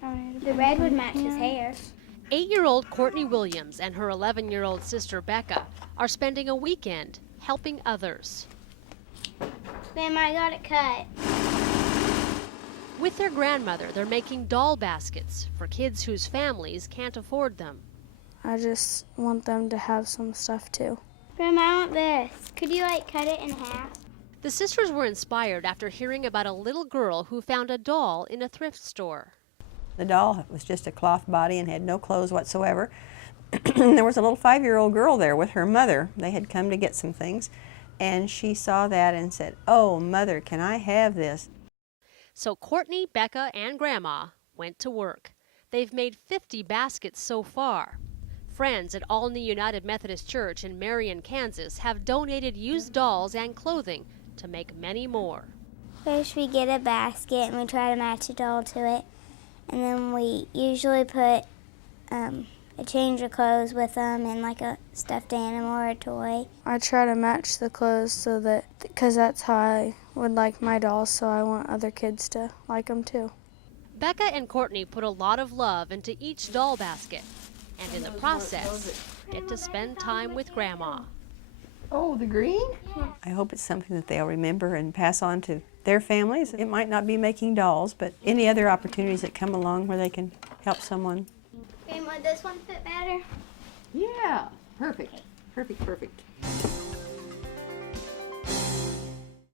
The red would match his hair. 8-year-old Courtney Williams and her 11-year-old sister Becca are spending a weekend helping others. Grandma, I got it cut. With their grandmother, they're making doll baskets for kids whose families can't afford them. I just want them to have some stuff too. Grandma, I want this. Could you cut it in half? The sisters were inspired after hearing about a little girl who found a doll in a thrift store. The doll was just a cloth body and had no clothes whatsoever. There was a little 5-year-old girl there with her mother. They had come to get some things, and she saw that and said, "Oh, Mother, can I have this?" So Courtney, Becca, and Grandma went to work. They've made 50 baskets so far. Friends at Olney United Methodist Church in Marion, Kansas have donated used dolls and clothing to make many more. First we get a basket and we try to match a doll to it. And then we usually put a change of clothes with them and a stuffed animal or a toy. I try to match the clothes so that, because that's how I would like my dolls, so I want other kids to like them too. Becca and Courtney put a lot of love into each doll basket, and in the process, get to spend time with Grandma. Oh, the green? I hope it's something that they'll remember and pass on to their families. It might not be making dolls, but any other opportunities that come along where they can help someone. Grandma, does this one fit better? Yeah, perfect, perfect, perfect.